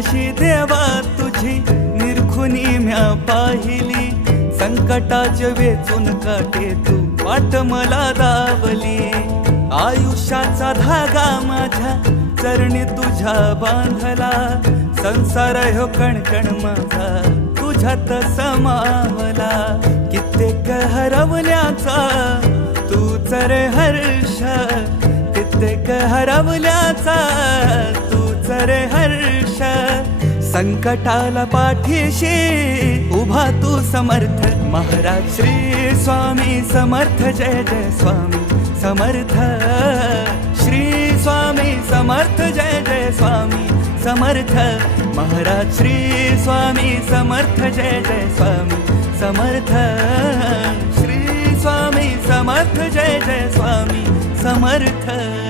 अशी देवा तुझी निरखुनी म्या पाहिली. संकटाचे वेचून काटे तू वाट मला दावली आयुष्याचा धागा माझ्या चरणी तुझ्या बांधला. संसार हो कणकण माझा तुझ्यात समावला. कित्येक हरवल्याचा तू चर हर्ष कित्येक हरवल्याचा संकटाला पाठीशी उभा तू समर्थ. महाराज श्री स्वामी समर्थ जय जय स्वामी. समर्थ. श्री स्वामी समर्थ जय जय स्वामी. समर्थ. महाराज श्री स्वामी समर्थ जय जय स्वामी. समर्थ. श्री स्वामी समर्थ जय जय स्वामी. समर्थ.